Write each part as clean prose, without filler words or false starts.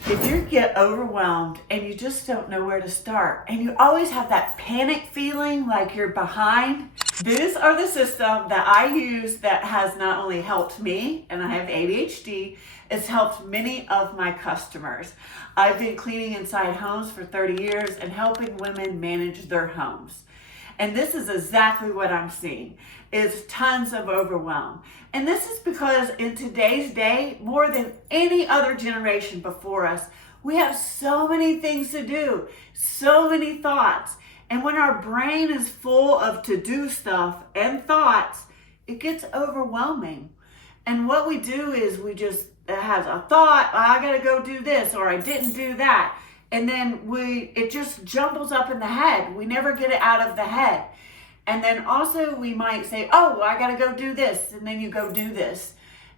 If you get overwhelmed and you just don't know where to start, and you always have that panic feeling like you're behind, these are the system that I use that has not only helped me, and I have ADHD, it's helped many of my customers. I've been cleaning inside homes for 30 years and helping women manage their homes. And this is exactly what I'm seeing, is tons of overwhelm. And this is because in today's day, more than any other generation before us, we have so many things to do, so many thoughts. And when our brain is full of to-do stuff and thoughts, it gets overwhelming. And what we do is we just have a thought, oh, I gotta go do this, or I didn't do that. And then it just jumbles up in the head. We never get it out of the head. And then also we might say, oh, I gotta go do this. And then you go do this.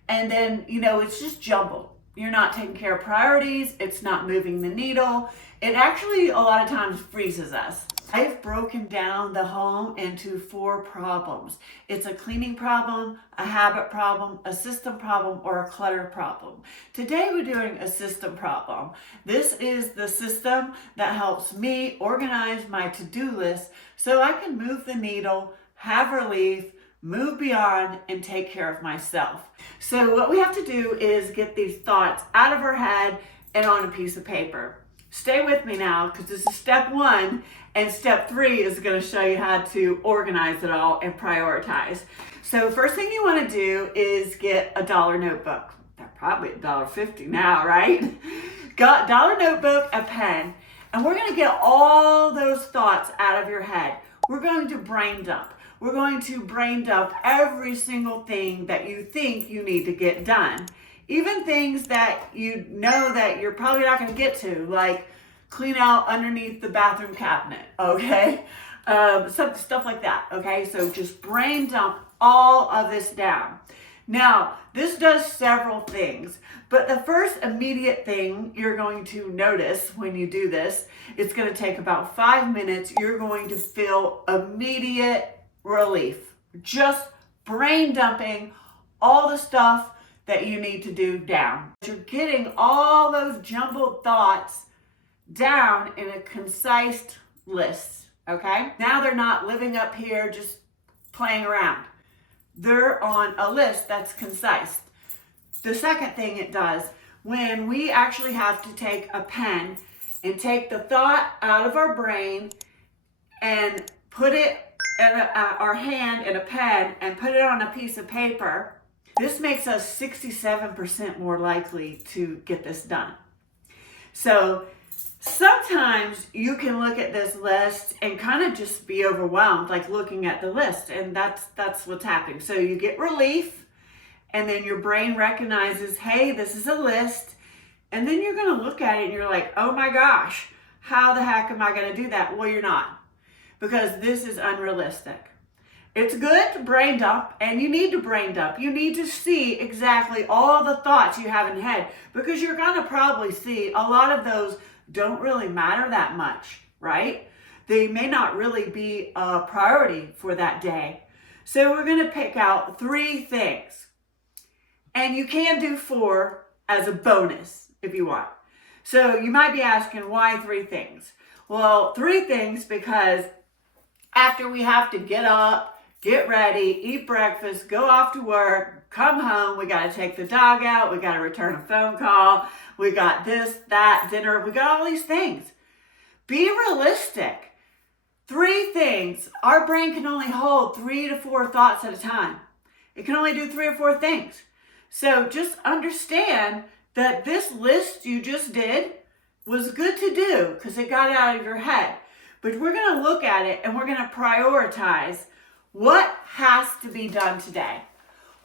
And then, it's just jumbled. You're not taking care of priorities. It's not moving the needle. It actually a lot of times freezes us. I've broken down the home into 4 problems. It's a cleaning problem, a habit problem, a system problem, or a clutter problem. Today we're doing a system problem. This is the system that helps me organize my to-do list so I can move the needle, have relief, move beyond, and take care of myself. So what we have to do is get these thoughts out of our head and on a piece of paper. Stay with me now, because this is step 1, and step 3 is going to show you how to organize it all and prioritize. So first thing you want to do is get a dollar notebook. They're probably $1.50 now, right? Got dollar notebook, a pen, and we're going to get all those thoughts out of your head. We're going to brain dump. We're going to brain dump every single thing that you think you need to get done. Even things that you know that you're probably not going to get to, like clean out underneath the bathroom cabinet, okay? Some stuff like that, okay? So just brain dump all of this down. Now, this does several things, but the first immediate thing you're going to notice when you do this, it's going to take about 5 minutes. You're going to feel immediate relief. Just brain dumping all the stuff that you need to do down. You're getting all those jumbled thoughts down in a concise list, okay? Now they're not living up here just playing around. They're on a list that's concise. The second thing it does, when we actually have to take a pen and take the thought out of our brain and put it in our hand in a pen and put it on a piece of paper, this makes us 67% more likely to get this done. So sometimes you can look at this list and kind of just be overwhelmed, like looking at the list, and that's what's happening. So you get relief, and then your brain recognizes, hey, this is a list, and then you're going to look at it and you're like, oh my gosh, how the heck am I going to do that? Well, you're not, because this is unrealistic. It's good to brain dump, and you need to brain dump. You need to see exactly all the thoughts you have in your head, because you're going to probably see a lot of those don't really matter that much, right? They may not really be a priority for that day. So we're going to pick out 3 things, and you can do 4 as a bonus if you want. So you might be asking, why 3 things? Well, 3 things because after we have to get up, get ready, eat breakfast, go off to work, come home, we got to take the dog out, we got to return a phone call, we got this, that, dinner, we got all these things. Be realistic. 3 things. Our brain can only hold 3 to 4 thoughts at a time. It can only do 3 or 4 things. So just understand that this list you just did was good to do because it got it out of your head. But we're going to look at it and we're going to prioritize what has to be done today.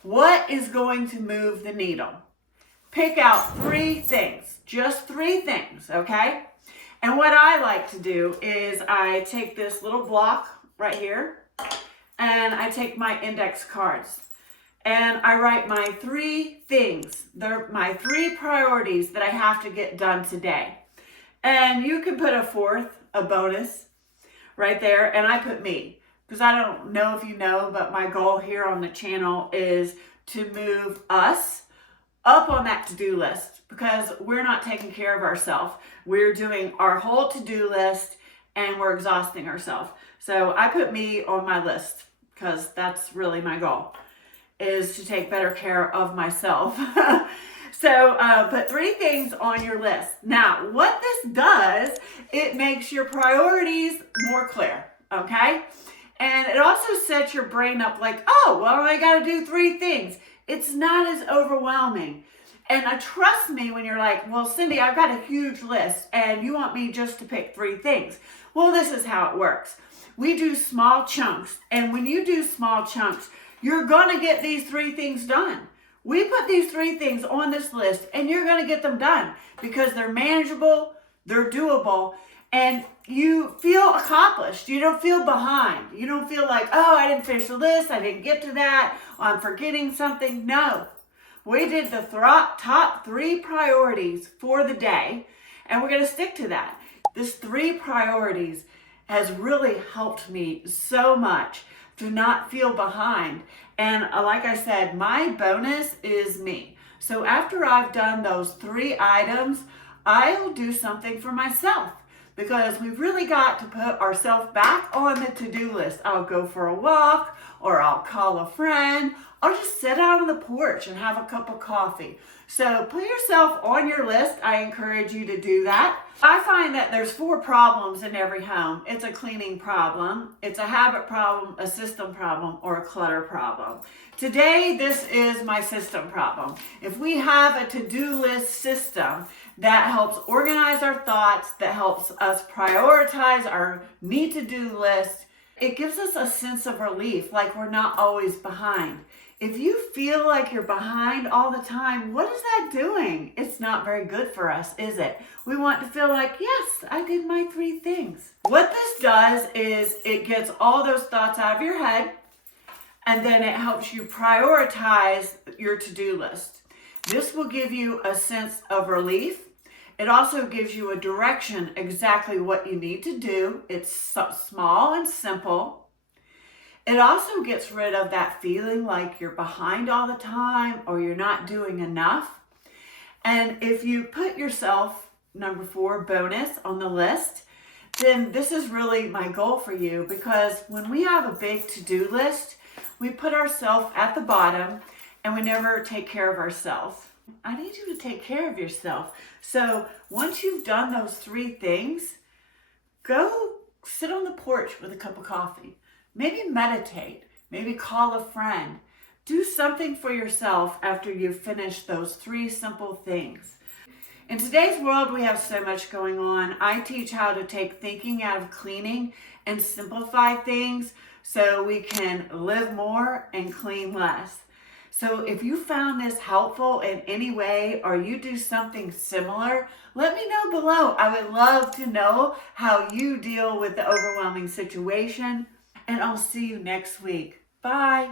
What is going to move the needle? Pick out 3 things, just 3 things, okay? And what I like to do is I take this little block right here and I take my index cards and I write my 3 things. They're my 3 priorities that I have to get done today. And you can put a 4th, a bonus right there, and I put me. Because I don't know if you know, but my goal here on the channel is to move us up on that to-do list because we're not taking care of ourselves. We're doing our whole to-do list and we're exhausting ourselves. So I put me on my list because that's really my goal, is to take better care of myself. So put 3 things on your list. Now, what this does, it makes your priorities more clear, okay? And it also sets your brain up like, oh, well, I got to do 3 things. It's not as overwhelming. And trust me when you're like, well, Cindy, I've got a huge list and you want me just to pick 3 things. Well, this is how it works. We do small chunks. And when you do small chunks, you're going to get these 3 things done. We put these 3 things on this list and you're going to get them done because they're manageable, they're doable, and you feel accomplished. You don't feel behind. You don't feel like, oh, I didn't finish the list, I didn't get to that, I'm forgetting something. No. We did the top 3 priorities for the day, and we're going to stick to that. This 3 priorities has really helped me so much to not feel behind. And like I said, my bonus is me. So after I've done those 3 items, I'll do something for myself because we've really got to put ourselves back on the to-do list. I'll go for a walk, or I'll call a friend, or just sit out on the porch and have a cup of coffee. So put yourself on your list. I encourage you to do that. I find that there's 4 problems in every home. It's a cleaning problem, it's a habit problem, a system problem, or a clutter problem. Today, this is my system problem. If we have a to-do list system that helps organize our thoughts, that helps us prioritize our need-to-do list, it gives us a sense of relief, like we're not always behind. If you feel like you're behind all the time, what is that doing? It's not very good for us, is it? We want to feel like, yes, I did my 3 things. What this does is it gets all those thoughts out of your head, and then it helps you prioritize your to-do list. This will give you a sense of relief. It also gives you a direction, exactly what you need to do. It's small and simple. It also gets rid of that feeling like you're behind all the time or you're not doing enough. And if you put yourself, number 4, bonus, on the list, then this is really my goal for you, because when we have a big to-do list, we put ourselves at the bottom and we never take care of ourselves. I need you to take care of yourself. So once you've done those 3 things, go sit on the porch with a cup of coffee. Maybe meditate, maybe call a friend. Do something for yourself after you've finished those 3 simple things. In today's world, we have so much going on. I teach how to take thinking out of cleaning and simplify things so we can live more and clean less. So if you found this helpful in any way, or you do something similar, let me know below. I would love to know how you deal with the overwhelming situation. And I'll see you next week. Bye.